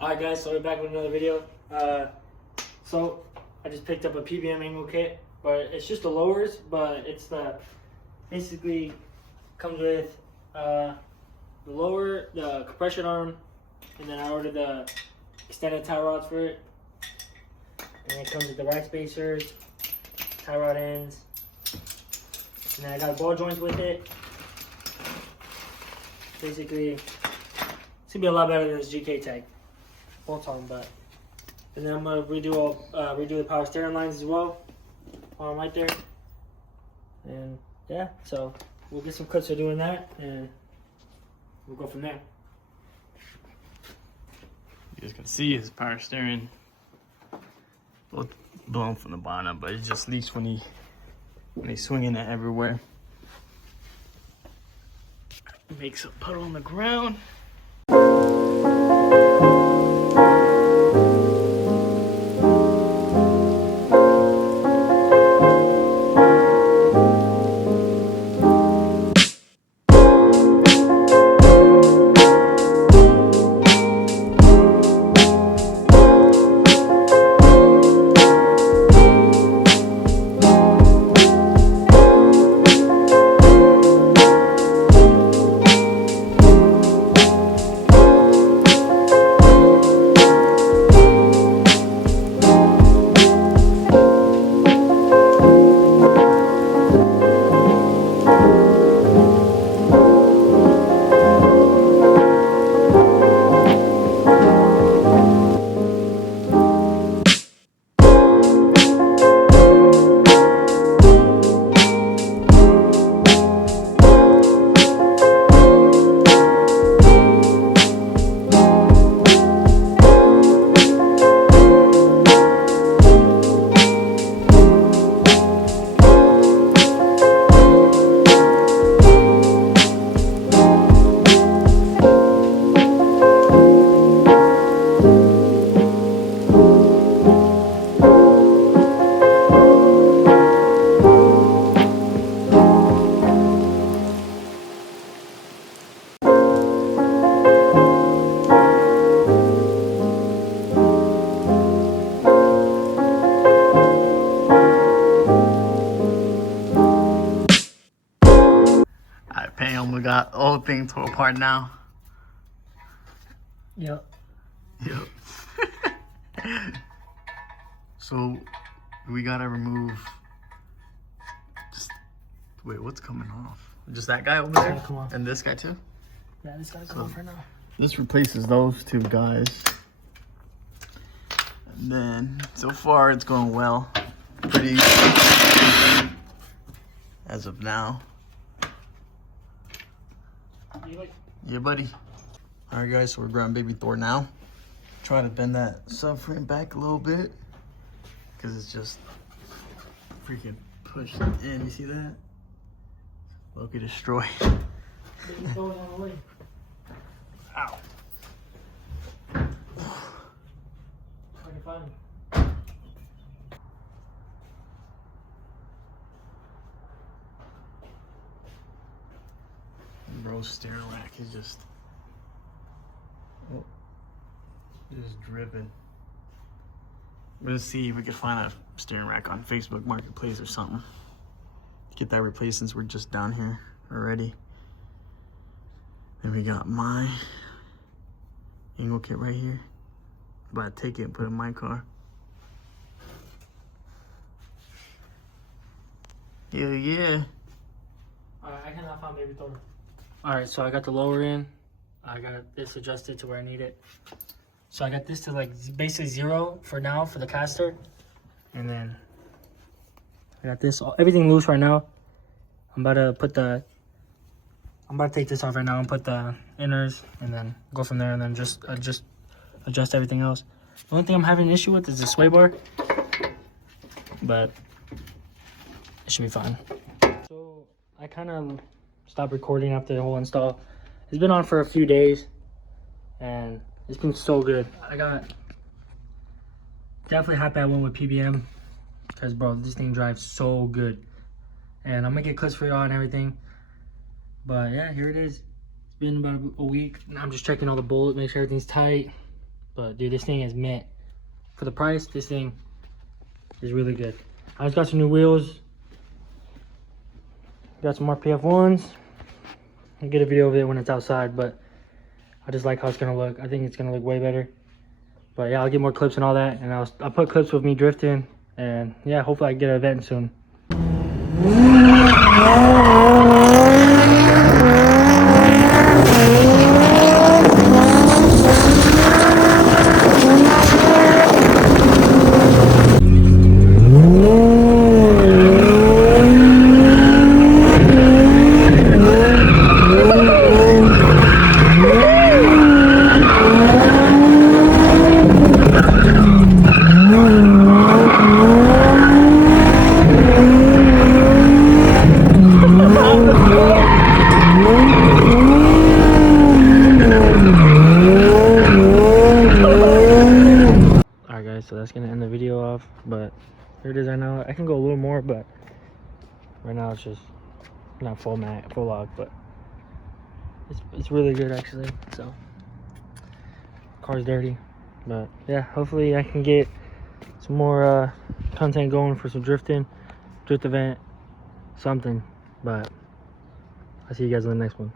Alright guys, so we're back with another video. So I just picked up a PBM Angle kit, but it's just the lowers, but it's the basically comes with the lower, the compression arm, and then I ordered the extended tie rods for it. And it comes with the rack spacers, tie rod ends, and then I got ball joints with it. Basically, it's gonna be a lot better than this GK tag. Bolt on, but and then I'm gonna redo the power steering lines as well, right there. And yeah, so we'll get some cuts of doing that, and we'll go from there. You guys can see his power steering both blown from the bottom, but it just leaks when he's swinging it everywhere. Makes a puddle on the ground. We got the whole thing tore apart now. Yep. So we gotta remove. Wait, what's coming off? Just that guy over there, come on. And this guy too. Yeah, this guy's going for now. This replaces those two guys. And then so far it's going well, pretty as of now. Yeah, buddy. All right, guys, so we're grabbing baby Thor now. Try to bend that subframe back a little bit because it's just freaking pushed in. You see that? Loki destroyed. Baby Thor's on the way. Ow. I can find him. Bro's steering rack is just dripping. Let's see if we can find a steering rack on Facebook Marketplace or something. Get that replaced since we're just down here already. Then we got my angle kit right here. About to take it and put it in my car. Hell yeah. Alright, I cannot find baby Thor. Alright, so I got the lower in. I got this adjusted to where I need it. So I got this to like basically 0 for now for the caster. And then I got this, everything loose right now. I'm about to take this off right now and put the inners and then go from there and then just adjust everything else. The only thing I'm having an issue with is the sway bar. But it should be fine. So I kind of stopped recording after the whole install. It's been on for a few days and it's been so good. I got definitely happy I went with PBM because bro, this thing drives so good. And I'm gonna get clips for y'all and everything. But yeah, here it is. It's been about a week. I'm just checking all the bullets, make sure everything's tight. But dude, this thing is mint. For the price, this thing is really good. I just got some new wheels. Got some RPF ones. I'll get a video of it when it's outside, but I just like how it's gonna look. I think it's gonna look way better. But yeah, I'll get more clips and all that, and I'll put clips with me drifting, and yeah, hopefully I get an event soon. So that's gonna end the video off, but here it is right now. I can go a little more, but right now it's just not full log, but it's really good actually. So car's dirty, but yeah, hopefully I can get some more content going for some drift event, something. But I'll see you guys in the next one.